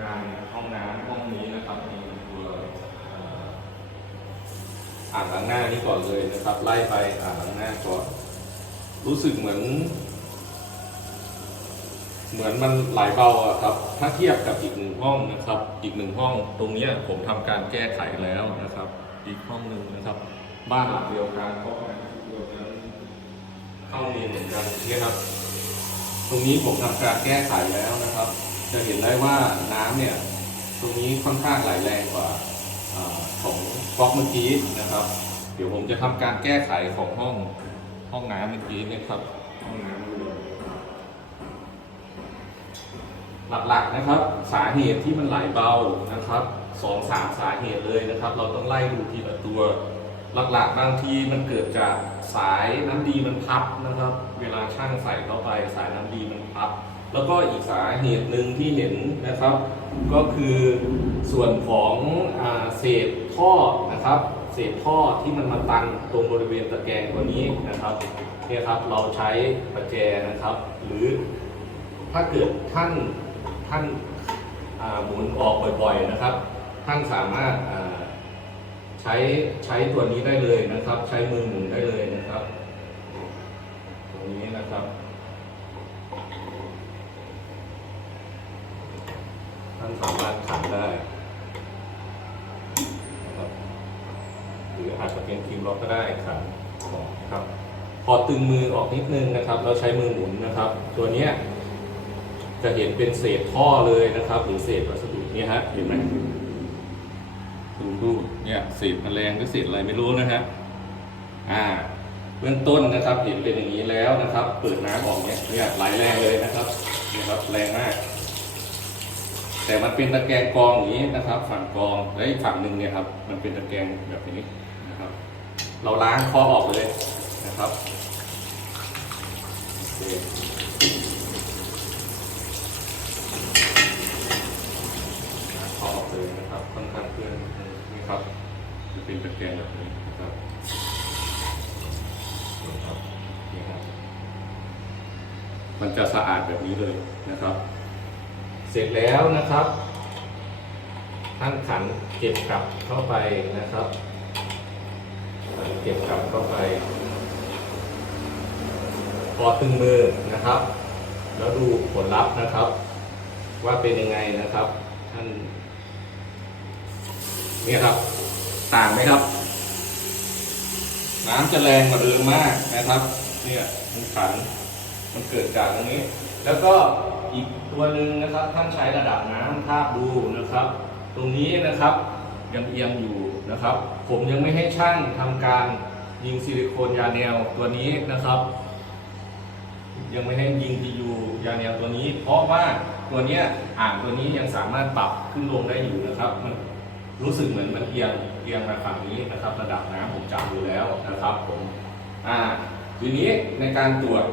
งานห้องน้ำห้องนี้นะครับมีตัวอ่างล้างหน้านี้ก่อนเลยนะครับ ไล่ไปอ่างล้างหน้าก่อนรู้สึกเหมือน เหมือนมันไหลเบาอะครับ ถ้าเทียบกับอีกหนึ่งห้องนะครับ อีกหนึ่งห้องตรงนี้ผมทำการแก้ไขแล้วนะครับ อีกห้องหนึ่งนะครับ บ้านหลังเดียวกันก็เดียวกันเข้าเรียนเหมือนกันนี่ครับ ตรงนี้ผมทำการแก้ไขแล้วนะครับ จะเห็นได้ว่าน้ำเนี่ยตรงนี้ค่อนข้างไหลแรงกว่าอของก๊อกเมื่อกี้นะครับ เดี๋ยวผมจะทำการแก้ไขของห้องห้องน้ำเมื่อกี้นะครับห้องน้ำหลักๆนะครับ สาเหตุที่มันไหลเบานะครับสองสามสาเหตุเลยนะครับ เราต้องไล่ดูทีละตัวหลักๆบางทีมันเกิดจากสายน้ำดีมันพับนะครับ เวลาช่างใส่เข้าไปสายน้ำดีมันพับ แล้วก็อีกสาเหตุหนึ่งที่เห็นนะครับ ก็คือส่วนของอเศษท่อนะครับเศษท่อที่มันมาตันตรงบริเวณตะแกรงตัวนี้นะครับเนี่ยครับเราใช้ประแจนะครับ หรือถ้าเกิดท่านท่านหมุนออกบ่อยๆนะครับ ท่านสามารถใช้ใช้ตัวนี้ได้เลยนะครับ ใช้มือหมุนได้เลยนะครับ ตรงนี้นะครับ ท่านสามารถขันได้นะครับหรืออาจจะเป็นคิวล็อกก็ได้ขันออกนะครับ พอตึงมือออกนิดนึงนะครับ เราใช้มือหมุนนะครับ ตัวเนี้ยจะเห็นเป็นเศษท่อเลยนะครับ หรือเศษวัสดุเนี่ยฮะเห็นไหมดูดูเนี่ยเศษแมลงหรือเศษอะไรไม่รู้นะฮะอ่าเบื้องต้นนะครับเห็นเป็นอย่างนี้แล้วนะครับ เปิดน้ำออกเนี่ยเนี่ยไหลแรงเลยนะครับนี่ครับ แรงมาก แต่มันเป็นตะแกรงกรองอย่างนี้นะครับ ฝั่งกรองและอีกฝั่งหนึ่งเนี่ยครับมันเป็นตะแกรงแบบนี้นะครับ เราล้างคอออกเลยนะครับโอเคล้างคอออกเลยนะครับค่อนข้างเพื่อนนี่ครับจะเป็นตะแกรงแบบนี้นะครับนี่ครับมันจะสะอาดแบบนี้เลยนะครับ ร็จแล้วนะครับท่านขันเก็บกลับเข้าไปนะครับขันเก็บกลับเข้าไปพอตึงมือนะครับ แล้วดูผลลัพธ์นะครับ ว่าเป็นยังไงนะครับ ท่านเนี่ยครับ ต่างไหมครับ น้ำจะแรงกว่าเดิมมากนะครับ เนี่ยมันขันมันเกิดจากตรงนี้ แล้วก็ อีกตัวหนึ่งนะครับท่านใช้ระดับน้ำทาบดูนะครับ ตรงนี้นะครับยังเอียงอยู่นะครับ ผมยังไม่ให้ช่างทำการยิงซิลิโคนยาแนวตัวนี้นะครับ ยังไม่ให้ยิงทียูยาแนวตัวนี้ เพราะว่าตัวเนี้ยอ่างตัวนี้ยังสามารถปรับขึ้นลงได้อยู่นะครับ มันรู้สึกเหมือนมันเอียงเอียงมาฝั่งนี้นะครับ ระดับน้ำผมจับอยู่แล้วนะครับผมอ่าทีนี้ในการตรวจ